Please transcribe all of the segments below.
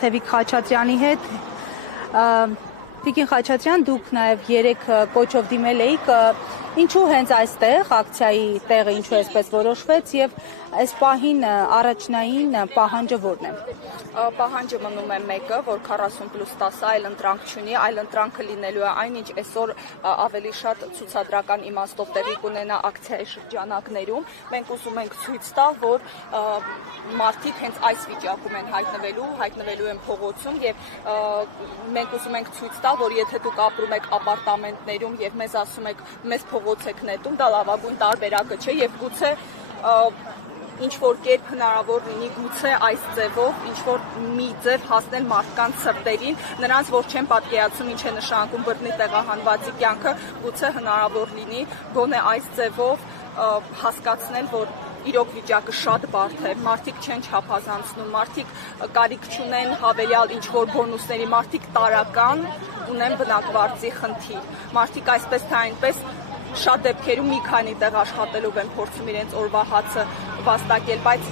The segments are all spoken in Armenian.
Թևիկ Խաչատրյանի հետ Տիկին Խաչատրյան, դուք նաև 3 կոչով դիմել էիք, ինչու հենց այստեղ ակցիայի տեղը ինչու այսպես որոշվեց եւ այս պահին առաջնային պահանջը որն է։ Պահանջը մնում է մեկը, որ 40+10 այլ ընտրանք չունի, այլ ընտրանքը լինելու է այնինչ այսօր ավելի շատ ցուցադրական իմաստով տեղի կունենա ակցիայի շրջանակներում։ Մենք ուզում ենք ցույց տալ, որ մարդիկ հենց այս վիճակում են հայտնվելու են փողոցում եւ մենք ուզում ենք ցույց տալ, որ եթե դուք ապրում եք ապարտամենտներում եւ մեզ ասում եք մեզ փողոց եք նետում, դա լավագույն տարբերակը չէ եւ գուցե ինչ որ կերպ հնարավոր լինի գուցե այս ձևով ինչ որ մի ձև հասնել մարդկանց սրտերին, նրանց որ չեն պատկերացնում ինչ է նշանակում բռնի տեղահանվածի կյանքը, գուցե հնարավոր լինի գոնե այս ձևով հասկացնել, որ իրոք վիճակը շատ բարդ է, մարդիկ չեն չափազանցնում, մարդիկ կարիք չունեն հավելյալ ինչ որ բոնուսների, մարդիկ տարական ունեն բնակվարձի խնդիր, մարդիկ այսպես թե այնպես շատ դեպքերում մի քանի տեղ աշխատելով են փորձում իրենց օրվա հացը վաստակել, բայց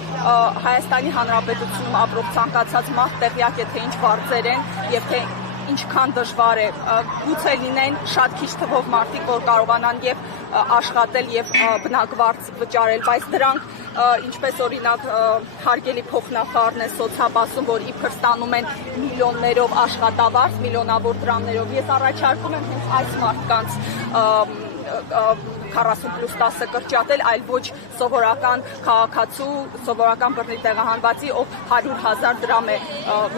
Հայաստանի Հանրապետությունում ապրող ցանկացած մարդ տեղյակ է թե ինչ վարձեր են եւ թե ինչքան դժվար է, գուցե լինեն շատ քիչ թվով մարդիկ, որ կարողանան եւ աշխատել եւ բնակվարձ վճարել, բայց դրանք ինչպես օրինակ հարգելի փոխնախարարն է սոցիալապասում, որ իբր ստանում են միլիոններով աշխատավարձ, միլիոնավոր դրամներով, ես առաջարկում եմ հենց այս մարդկանց 40+10 կրճատել, այլ ոչ սովորական քաղաքացու, սովորական բռնի տեղահանվածի, ով 100,000 դրամ է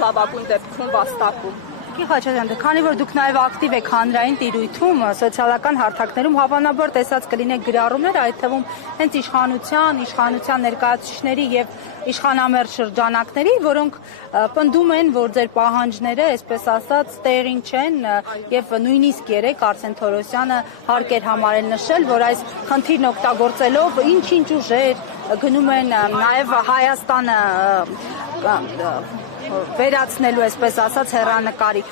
լավագույն դեպքում վաստակում։ Խաչատրյան, քանի որ դուք նաև ակտիվ եք հանրային տիրույթում, սոցիալական հարթակներում, հավանաբար տեսած կլինեք գրառումներ, այդ թվում հենց իշխանության ներկայացուցիչների եւ իշխանամերձ շրջանակների, որոնք պնդում են, որ ձեր պահանջները, այսպես ասած, տեղին չեն եւ նույնիսկ երեք Արսեն Թորոսյանը հարկ էր համարել նշել, որ այս խնդիրն օգտագործելով ինչ-ինչ ուժեր գնում են նաև Հայաստանը վերացնելու, այսպես ասած, հեռանկարի։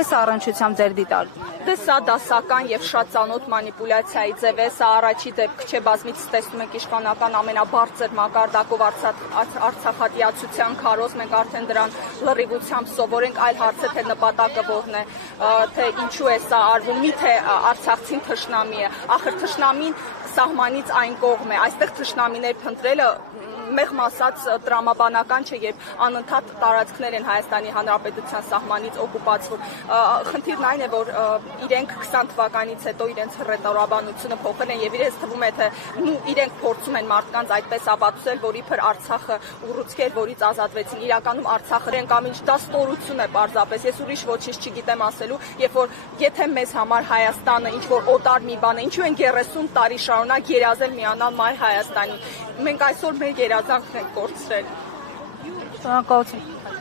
Այս առնչությամբ ձեր դիտարկում։ Դե սա դասական եւ շատ ծանոթ մանիպուլյացիայի ձև է, սա առաջի դեպք չէ, բազմիցս տեսնում ենք իշխանական ամենաբարձր մակարդակով արցախատյացության քարոզ, մենք արդեն դրան լրիվությամբ սովոր ենք, այլ հարց է թե նպատակը որն է, թե ինչու է սա արվում, միթե արցախցին թշնամի է, ախր թշնամին սահմանից այն կողմ է, այստեղ թշնամիներ փնտրելը մեղմ ասած տրամաբանական չէ, երբ անընդհատ տարածքներ են Հայաստանի Հանրապետության սահմանից օկուպացվում։ Խնդիրն այն է, որ իրենք 20 թվականից հետո իրենց ռետորաբանությունը փոխել են եւ իրենց թվում է թե իրենք փորձում են մարդկանց այդպես ապացուցել, որ իբր Արցախը ուռուցքեր, որից ազատվեցին, իրականում Արցախը իրենք ամիջ դա ստորություն է պարզապես, ես ուրիշ ոչինչ չգիտեմ ասելու, երբ որ եթե մեզ համար Հայաստանը ինչ որ օտար մի բան է, ինչու են 30 տարի շարունակ երազել միանալ Մայր Հայաստանին։ Մենք այսօր մեր երազանքն ենք կորցրել։ Շնորհակալություն։